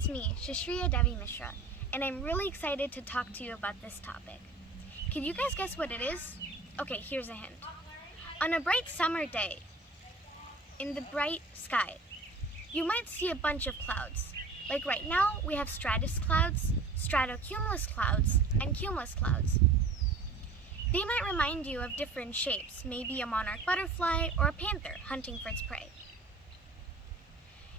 it's me, Sushreeya Devi Mishra, and I'm really excited to talk to you about this topic. Can you guys guess what it is? Okay, here's a hint. On a bright summer day, in the bright sky, you might see a bunch of clouds. Like right now, we have stratus clouds, stratocumulus clouds, and cumulus clouds. They might remind you of different shapes, maybe a monarch butterfly or a panther hunting for its prey.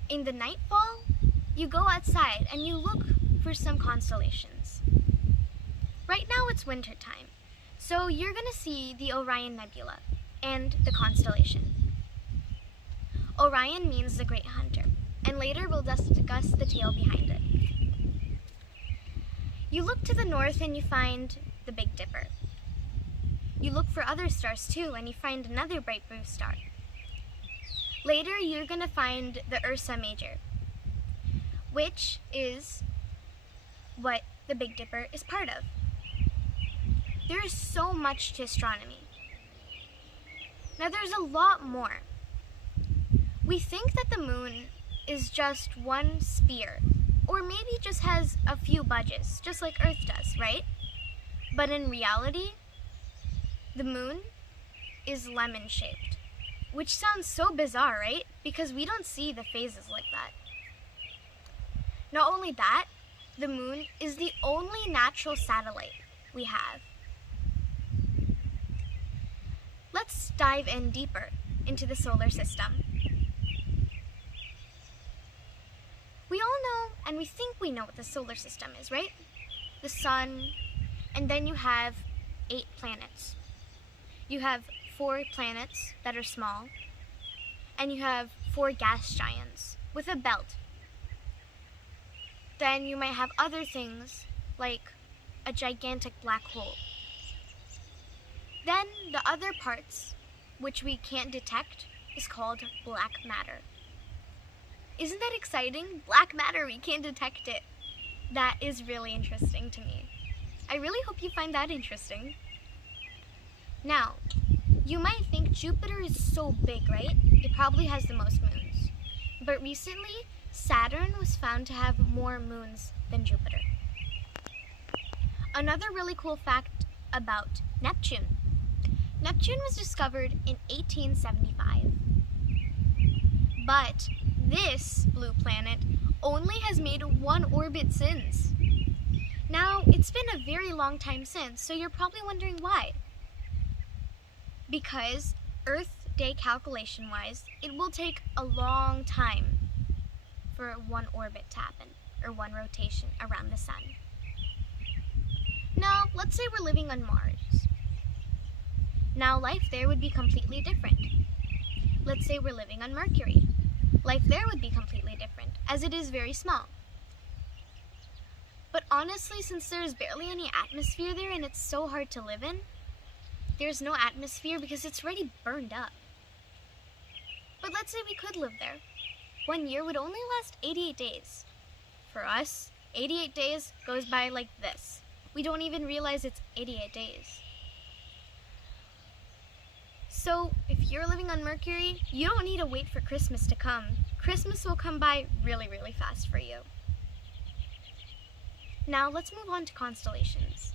In the nightfall, you go outside and you look for some constellations. Right now it's winter time, so you're going to see the Orion Nebula and the constellation. Orion means the Great Hunter, and later we'll discuss the tale behind it. You look to the north and you find the Big Dipper. You look for other stars too and you find another bright blue star. Later you're going to find the Ursa Major, which is what the Big Dipper is part of. There is so much to astronomy. Now there's a lot more. We think that the moon is just one sphere, or maybe just has a few budgets, just like Earth does, right? But in reality, the moon is lemon-shaped, which sounds so bizarre, right? Because we don't see the phases like that. Not only that, the moon is the only natural satellite we have. Let's dive in deeper into the solar system. We all know, and we think we know what the solar system is, right? The sun, and then you have 8 planets. You have 4 planets that are small, and you have 4 gas giants with a belt. Then you might have other things like a gigantic black hole. Then the other parts, which we can't detect, is called black matter. Isn't that exciting? Black matter, we can't detect it. That is really interesting to me. I really hope you find that interesting. Now, you might think Jupiter is so big, right? It probably has the most moons. But recently, Saturn was found to have more moons than Jupiter. Another really cool fact about Neptune. Neptune was discovered in 1875. But this blue planet only has made 1 orbit since. Now, it's been a very long time since, so you're probably wondering why. Because Earth day calculation-wise, it will take a long time for 1 orbit to happen, or 1 rotation around the sun. Now, let's say we're living on Mars. Now, life there would be completely different. Let's say we're living on Mercury. Life there would be completely different, as it is very small. But honestly, since there's barely any atmosphere there and it's so hard to live in, there's no atmosphere because it's already burned up. But let's say we could live there. 1 year would only last 88 days. For us, 88 days goes by like this. We don't even realize it's 88 days. So, if you're living on Mercury, you don't need to wait for Christmas to come. Christmas will come by really, really fast for you. Now, let's move on to constellations.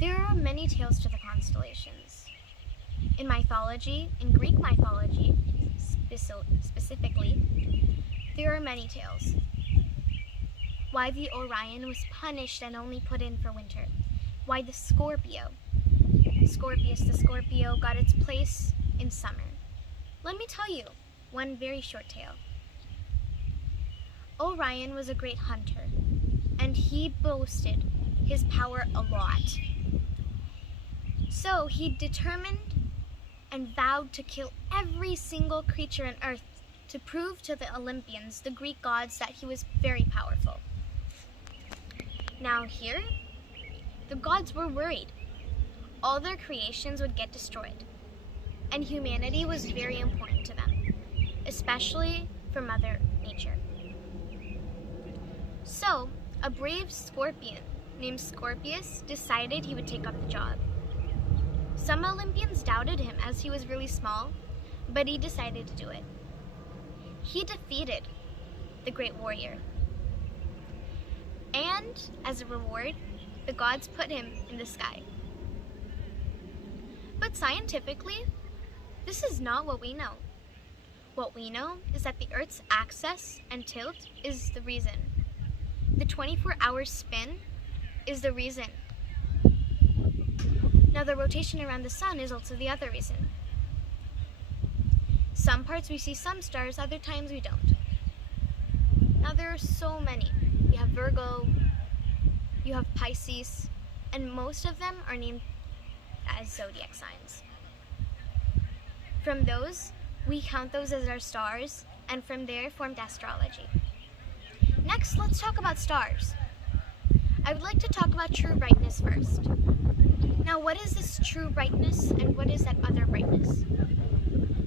There are many tales to the constellations. In mythology, in Greek mythology specifically, there are many tales. Why the Orion was punished and only put in for winter. Why the Scorpius the Scorpio got its place in summer. Let me tell you one very short tale. Orion was a great hunter, and he boasted his power a lot. So he determined and vowed to kill every single creature on Earth to prove to the Olympians, the Greek gods, that he was very powerful. Now here, the gods were worried. All their creations would get destroyed, and humanity was very important to them, especially for Mother Nature. So, a brave scorpion named Scorpius decided he would take up the job. Some Olympians doubted him as he was really small, but he decided to do it. He defeated the great warrior. And as a reward, the gods put him in the sky. But scientifically, this is not what we know. What we know is that the Earth's axis and tilt is the reason. The 24-hour spin is the reason. Now the rotation around the sun is also the other reason. Some parts we see some stars, other times we don't. Now there are so many. You have Virgo, you have Pisces, and most of them are named as zodiac signs. From those, we count those as our stars, and from there formed astrology. Next, let's talk about stars. I would like to talk about true brightness first. Now, what is this true brightness and what is that other brightness?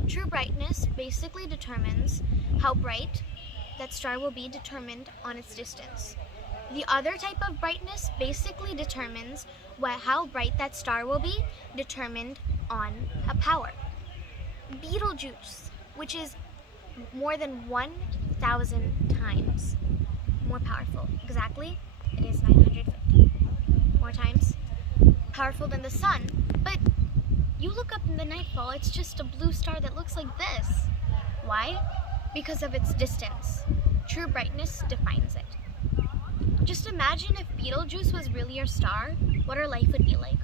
True brightness basically determines how bright that star will be determined on its distance. The other type of brightness basically determines how bright that star will be determined on a power. Betelgeuse, which is more than 1,000 times more powerful. Exactly, it is 950 more times powerful than the sun. But you look up in the nightfall, it's just a blue star that looks like this. Why? Because of its distance. True brightness defines it. Just imagine if Betelgeuse was really our star, what our life would be like.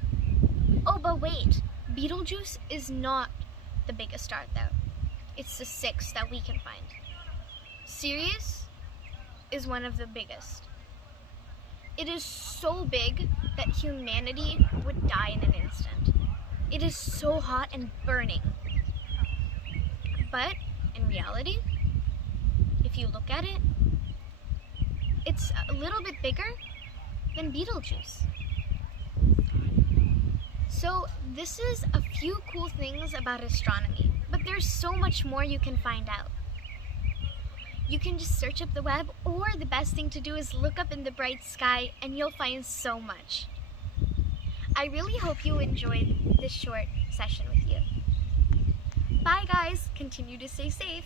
Oh, but wait, Betelgeuse is not the biggest star though. It's the 6th that we can find. Sirius is one of the biggest. It is so big that humanity would die in an instant. It is so hot and burning. But in reality, if you look at it, it's a little bit bigger than Betelgeuse. So this is a few cool things about astronomy, but there's so much more you can find out. You can just search up the web, or the best thing to do is look up in the bright sky and you'll find so much. I really hope you enjoyed this short session with you. Bye guys, continue to stay safe.